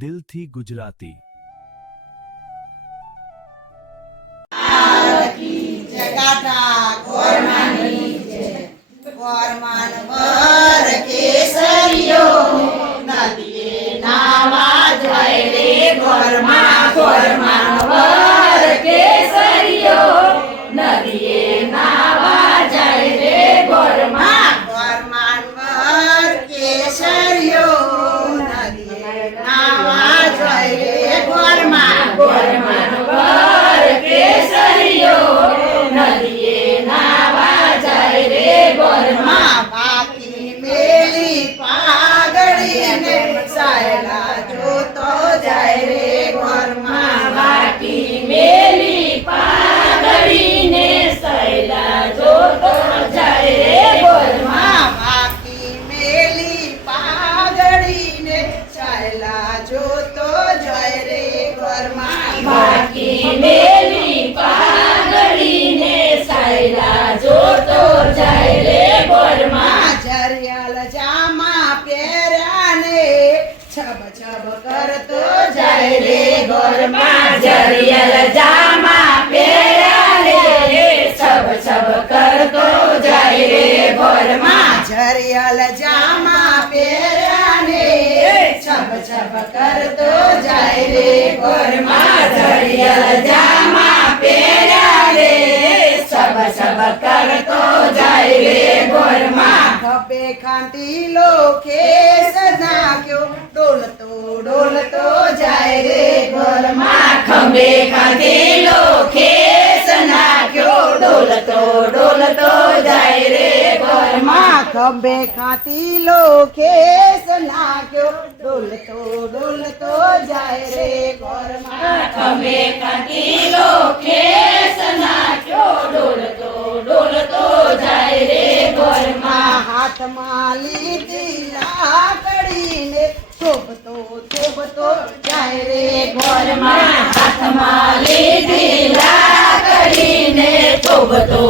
દિલથી ગુજરાતી જગાટા ગોરમાની ગોરમાન વર કેસરીયો નદીએ નાવા જાય રે ગોરમા ગોરમાન વર કેસરીયો નદીએ નાવા જાય રે ગોરમા ગોરમાન વર કેસરીયો નદીએ નાવા જાય રે ગોરમા ગોરમાન વર કેસરીયો નદીએ નાવા જાય રે ગોરમા બાકી મેલી પાઘડીને સાયલા જોતો જાય રે ગોરમા બાકી મેલી પાઘડીને સાયલા જોતો જાય રે ગોરમા બાકી મેલી પાઘડીને સાયલા જોતો જાય રે ગોરમા બાકી મેલી પાઘડીને સાયલા જોતો જાય રે ગોરમા જરિયાલ જામા પહેર્યાને છબ છબ કરતો જાય રે ગોરમા જરિયાલ જામા પહેર્યાને છબ છબ કરતો જાય રે ગોરમા જરિયાલ જામા પહેર્યાને છબ છબ કરતો જાય રે ગોરમા જરિયાલ જામા પહેર્યાને છબ છબ કરતો જાય રે ગોરમા ખભે ખાંટીલો કેસ નાખ્યો ડોલતો જાય રે ગોરમા ખભે ખાંટીલો કેસ નાખ્યો ડોલતો જાય રે ગોરમા ખભે ખાંટીલો કેસ નાખ્યો ડોલતો જાય રે ગોરમા ખભે ખાંટીલો કેસ નાખ્યો ડોલતો જાય રે ગોરમા હાથમાં લીધી લાકડીને થોબતો જાય રે ગોરમા હાથમાં લીધી લાકડીને થોબતો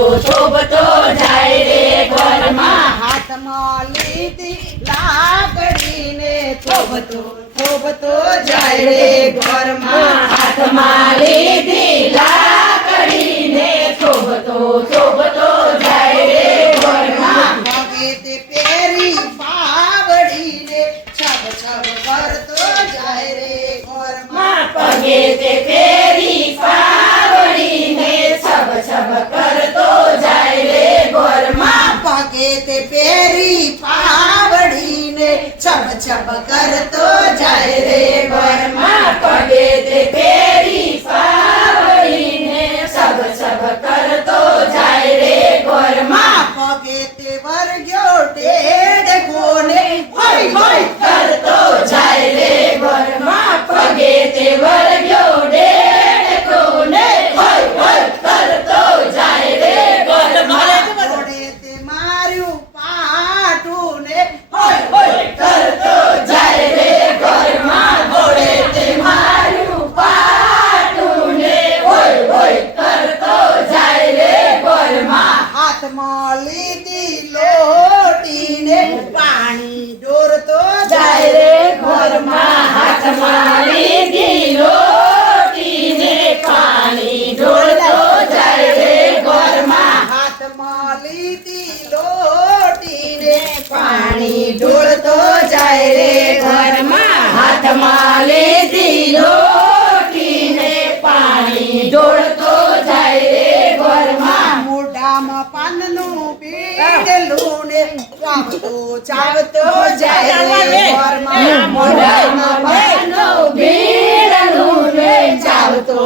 જાય રે ગોરમા હાથમાં લીધી લાકડીને થોબતો જાય રે ગોરમા હાથમાં લીધી લાકડીને થોબતો જાય રે ગોરમા પગે તે પેરી પાવડીને છબ છબ કરતો જાય રે ગોરમા પગે તે પેરી પાવડીને છબ છબ કરતો જાય રે ગોરમા પગે તે પેરી પાવડીને છબ છબ કરતો જાય રે ગોરમા પગે તે પેરી પાવડીને છબ છબ કરતો જાય રે ગોરમા પગે તે વર્ગ્યો ટેડ કોને હોય કરતો જાય રે ગોરમા પગે તે વર્ગ્યો ટેડ કોને હોય કરતો જાય રે ગોરમા ઘોડે તે માર્યું પાટું ને હોય કરતો જાય રે ગોરમા ઘોડે તે માર્યું પાટું ને હોય કરતો જાય રે ગોરમા હાથમાં લીધી લોટીને પાણી દોરતો જાય રે ગોરમા હાથમાં લીધી લોટીને પાણી દોરતો જાય રે ગોરમા હાથમાં લીધી લોટીને પાણી દોરતો જાય રે ગોરમા હાથમાં લીધી લોટીને પાણી દોરતો જાય રે ગોરમા મોઢામાં પાનનું પીડલું ને ચાવતો જાય રે ગોરમા મોઢામાં પાનનું પીડલું ને ચાવતો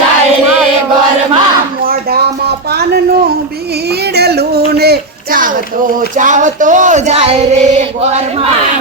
જાય રે ગોરમા મોઢામાં પાનનું બીડલું ને ચાવતો જાય રે ગોરમા